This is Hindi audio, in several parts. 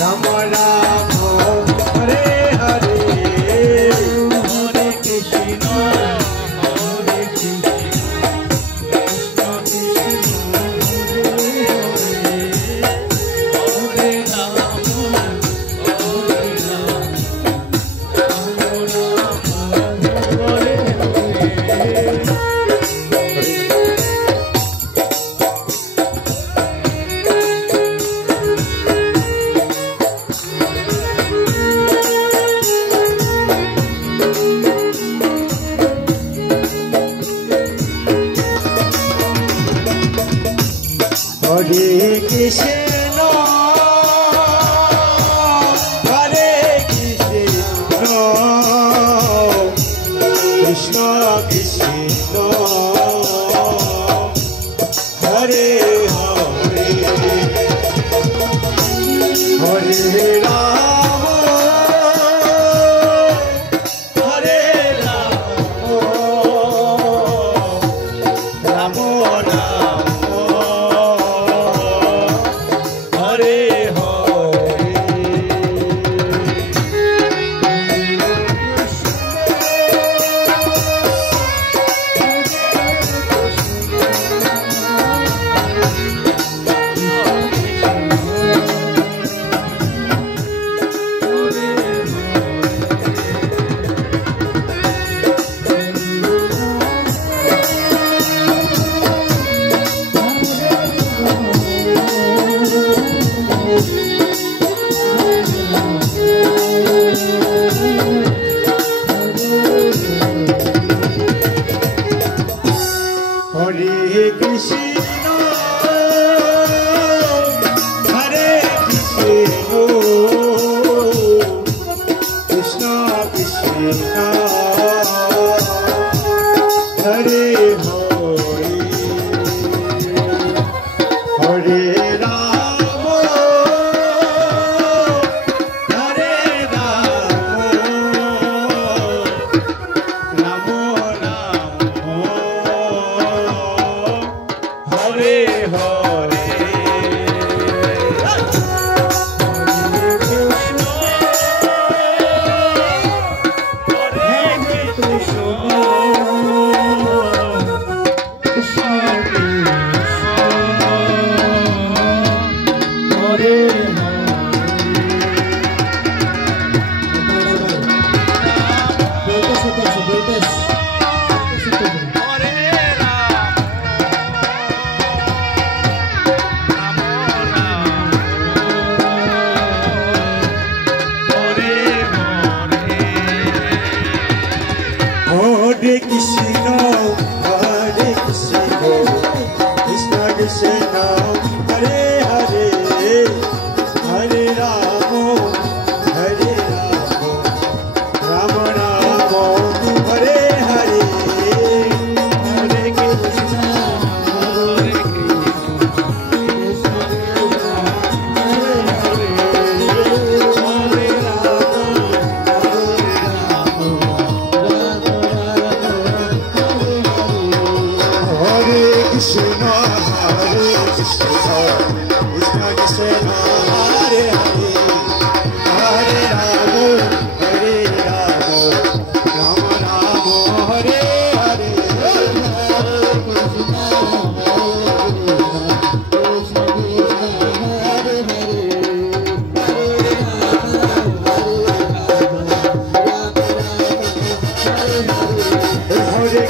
राम राम हरे हरे हरे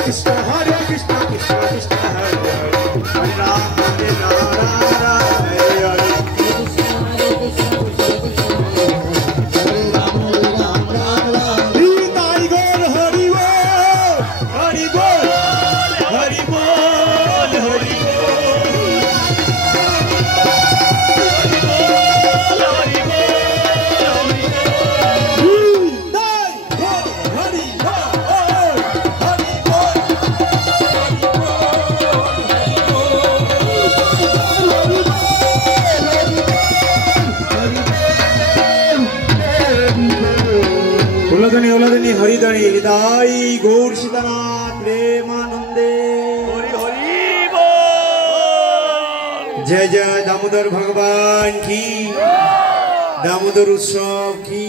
कृष्ण हरे कृष्ण हरिधनी हृदय गौर सीतानाथ प्रेमानंदे हरि हरि बोल। जय जय दामोदर भगवान की, दामोदर उत्सव की,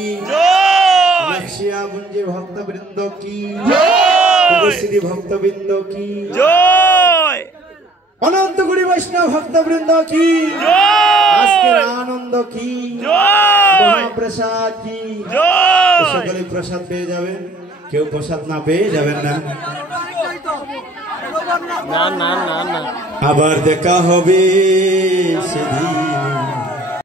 लक्ष्या पुंजे भक्त वृंद की, उपस्थिति भक्त वृंद की, अनंत गुड़ी वैष्णव भक्त वृंद की, आनंद की, महाप्रसाद की, सकले प्रसाद पे जावे, क्यों प्रसाद ना पे जावे ना, ना ना ना ना, आबार देखा होबे सेदिन।